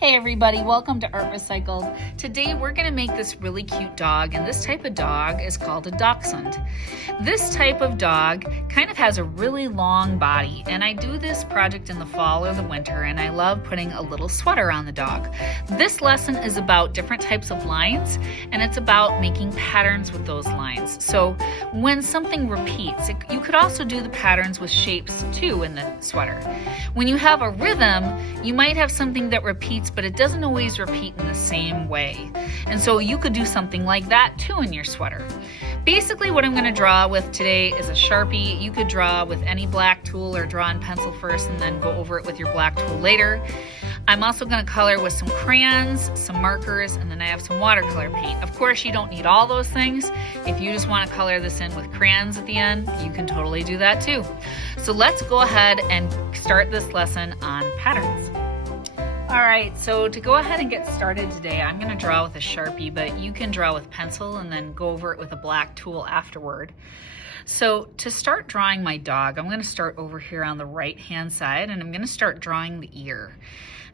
Hey everybody, welcome to Art Recycled. Today we're going to make this really cute dog, and this type of dog is called a Dachshund. This type of dog kind of has a really long body, and I do this project in the fall or the winter, and I love putting a little sweater on the dog. This lesson is about different types of lines, and it's about making patterns with those lines. So when something repeats, you could also do the patterns with shapes too in the sweater. When you have a rhythm, you might have something that repeats, but it doesn't always repeat in the same way. And so you could do something like that too in your sweater. Basically what I'm going to draw with today is a Sharpie. You could draw with any black tool or draw in pencil first and then go over it with your black tool later. I'm also going to color with some crayons, some markers, and then I have some watercolor paint. Of course, you don't need all those things. If you just want to color this in with crayons at the end, you can totally do that too. So let's go ahead and start this lesson on patterns. All right, so to go ahead and get started today, I'm going to draw with a Sharpie, but you can draw with pencil and then go over it with a black tool afterward. So to start drawing my dog, I'm going to start over here on the right-hand side, and I'm going to start drawing the ear.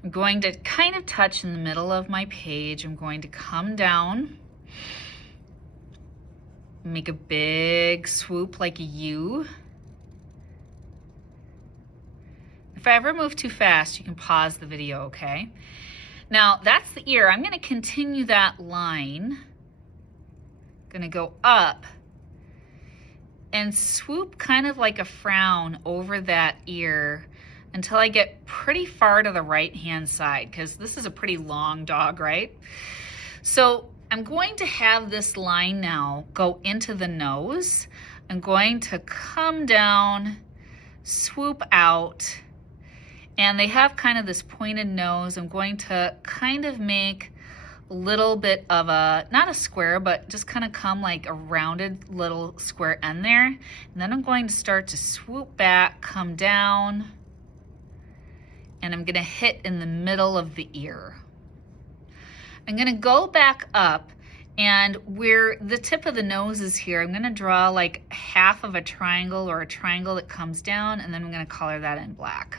I'm going to kind of touch in the middle of my page. I'm going to come down, make a big swoop like a U. If I ever move too fast, you can pause the video, okay? Now, that's the ear. I'm gonna continue that line. Gonna go up and swoop kind of like a frown over that ear until I get pretty far to the right-hand side, because this is a pretty long dog, right? So I'm going to have this line now go into the nose. I'm going to come down, swoop out, and they have kind of this pointed nose. I'm going to kind of make a little bit of a, not a square, but just kind of come like a rounded little square end there. And then I'm going to start to swoop back, come down, and I'm gonna hit in the middle of the ear. I'm gonna go back up, and where the tip of the nose is here, I'm gonna draw like half of a triangle or a triangle that comes down, and then I'm gonna color that in black.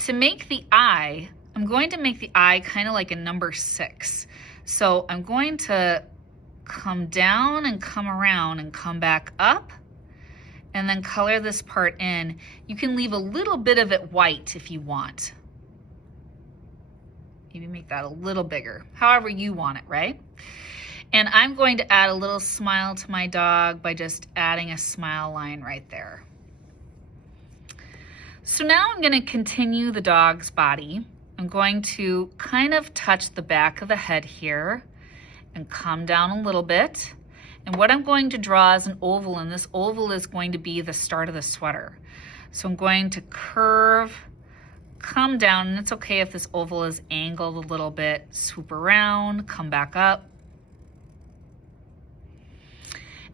To make the eye, I'm going to make the eye kind of like a number 6. So I'm going to come down and come around and come back up and then color this part in. You can leave a little bit of it white if you want. Maybe make that a little bigger, however you want it, right? And I'm going to add a little smile to my dog by just adding a smile line right there. So now I'm going to continue the dog's body. I'm going to kind of touch the back of the head here and come down a little bit. And what I'm going to draw is an oval, and this oval is going to be the start of the sweater. So I'm going to curve, come down, and it's okay if this oval is angled a little bit. Swoop around, come back up.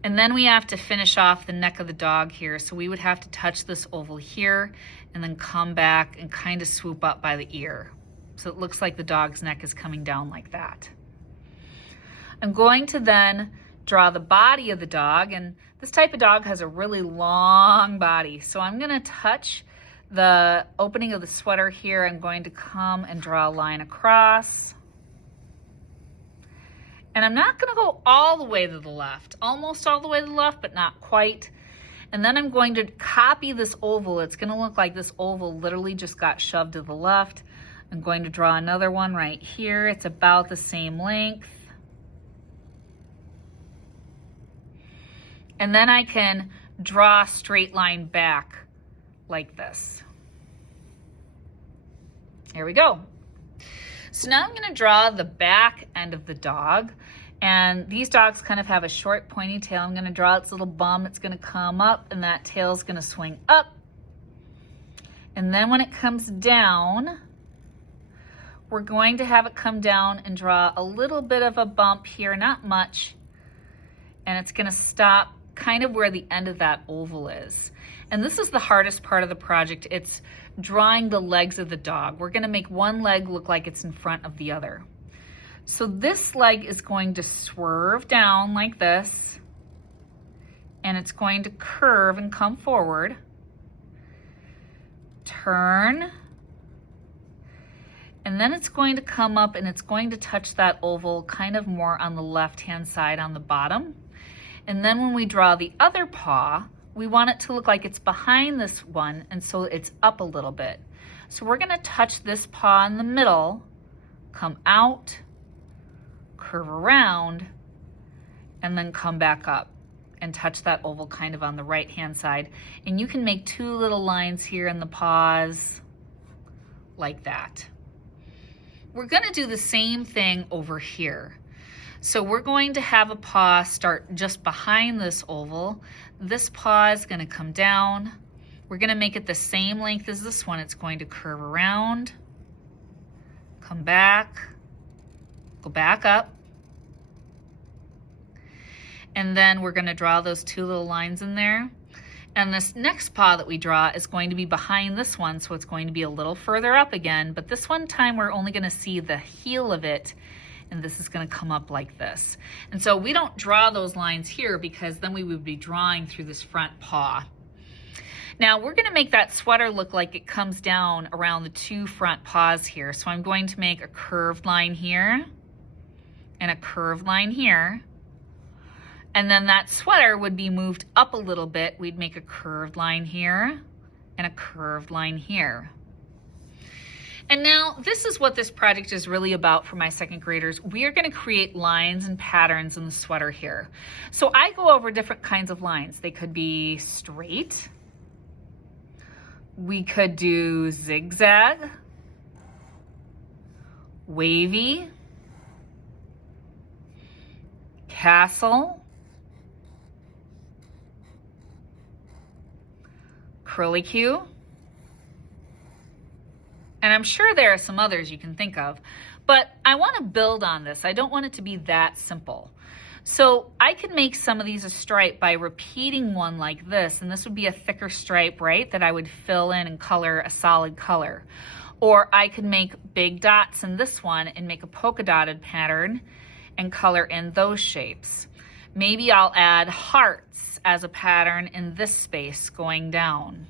And then we have to finish off the neck of the dog here. So we would have to touch this oval here and then come back and kind of swoop up by the ear. So it looks like the dog's neck is coming down like that. I'm going to then draw the body of the dog, and this type of dog has a really long body. So I'm gonna touch the opening of the sweater here. I'm going to come and draw a line across. And I'm not gonna go all the way to the left, almost all the way to the left, but not quite. And then I'm going to copy this oval. It's gonna look like this oval literally just got shoved to the left. I'm going to draw another one right here. It's about the same length. And then I can draw a straight line back like this. Here we go. So now I'm gonna draw the back end of the dog, and these dogs kind of have a short pointy tail. I'm gonna draw its little bum. It's gonna come up, and that tail's gonna swing up. And then when it comes down, we're going to have it come down and draw a little bit of a bump here, not much, and it's gonna stop kind of where the end of that oval is. And this is the hardest part of the project. It's drawing the legs of the dog. We're gonna make one leg look like it's in front of the other. So this leg is going to swerve down like this, and it's going to curve and come forward, turn, And then it's going to come up and it's going to touch that oval kind of more on the left-hand side on the bottom. And then when we draw the other paw, we want it to look like it's behind this one, and so it's up a little bit. So we're gonna touch this paw in the middle, come out, curve around, and then come back up and touch that oval kind of on the right-hand side. And you can make two little lines here in the paws like that. We're gonna do the same thing over here. So we're going to have a paw start just behind this oval. This paw is gonna come down. We're gonna make it the same length as this one. It's going to curve around, come back, go back up. And then we're gonna draw those two little lines in there. And this next paw that we draw is going to be behind this one, so it's going to be a little further up again, but this one time we're only gonna see the heel of it, and this is gonna come up like this. And so we don't draw those lines here because then we would be drawing through this front paw. Now we're gonna make that sweater look like it comes down around the two front paws here. So I'm going to make a curved line here and a curved line here. And then that sweater would be moved up a little bit. We'd make a curved line here and a curved line here. And now this is what this project is really about for my second graders. We are gonna create lines and patterns in the sweater here. So I go over different kinds of lines. They could be straight. We could do zigzag, wavy, castle, curlicue, and I'm sure there are some others you can think of, but I want to build on this. I don't want it to be that simple. So I could make some of these a stripe by repeating one like this, and this would be a thicker stripe, right, that I would fill in and color a solid color. Or I could make big dots in this one and make a polka dotted pattern and color in those shapes. Maybe I'll add hearts as a pattern in this space going down.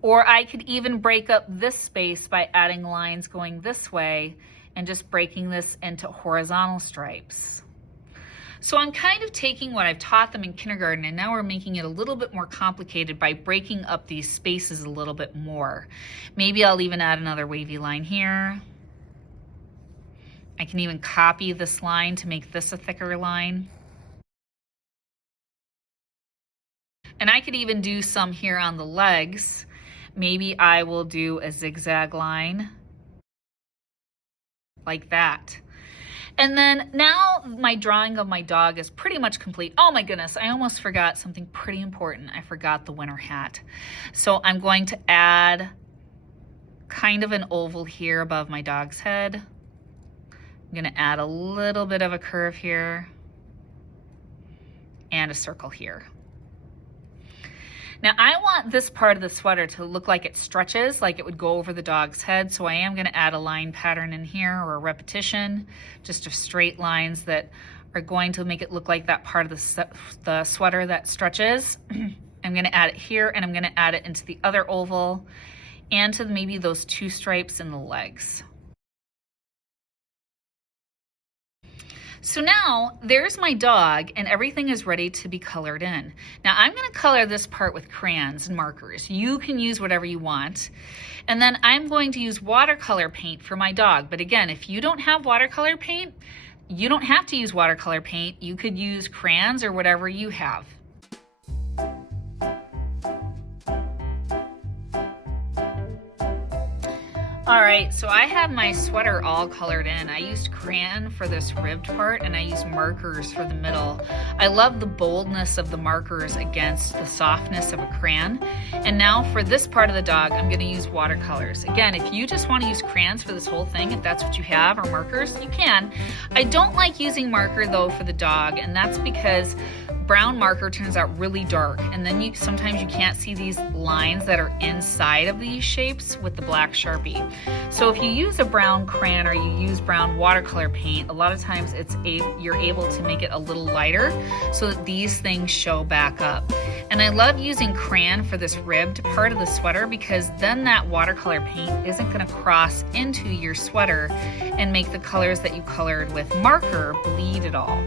Or I could even break up this space by adding lines going this way and just breaking this into horizontal stripes. So I'm kind of taking what I've taught them in kindergarten and now we're making it a little bit more complicated by breaking up these spaces a little bit more. Maybe I'll even add another wavy line here. I can even copy this line to make this a thicker line. And I could even do some here on the legs. Maybe I will do a zigzag line like that. And then now my drawing of my dog is pretty much complete. Oh my goodness, I almost forgot something pretty important. I forgot the winter hat. So I'm going to add kind of an oval here above my dog's head. I'm gonna add a little bit of a curve here and a circle here. Now I want this part of the sweater to look like it stretches, like it would go over the dog's head, so I am gonna add a line pattern in here or a repetition, just of straight lines that are going to make it look like that part of the sweater that stretches. I'm gonna add it here and I'm gonna add it into the other oval and to maybe those two stripes in the legs. So now there's my dog and everything is ready to be colored in. Now I'm gonna color this part with crayons and markers. You can use whatever you want. And then I'm going to use watercolor paint for my dog. But again, if you don't have watercolor paint, you don't have to use watercolor paint. You could use crayons or whatever you have. All right, so I have my sweater all colored in. I used crayon for this ribbed part and I used markers for the middle. I love the boldness of the markers against the softness of a crayon. And now for this part of the dog, I'm gonna use watercolors. Again, if you just wanna use crayons for this whole thing, if that's what you have, or markers, you can. I don't like using marker though for the dog, and that's because brown marker turns out really dark, and then sometimes you can't see these lines that are inside of these shapes with the black Sharpie. So if you use a brown crayon or you use brown watercolor paint, a lot of times you're able to make it a little lighter so that these things show back up. And I love using crayon for this ribbed part of the sweater because then that watercolor paint isn't going to cross into your sweater and make the colors that you colored with marker bleed at all.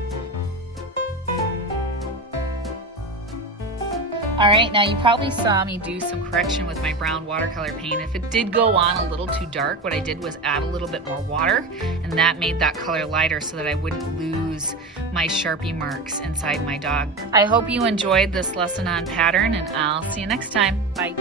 All right, now you probably saw me do some correction with my brown watercolor paint. If it did go on a little too dark, what I did was add a little bit more water, and that made that color lighter so that I wouldn't lose my Sharpie marks inside my dog. I hope you enjoyed this lesson on pattern, and I'll see you next time. Bye.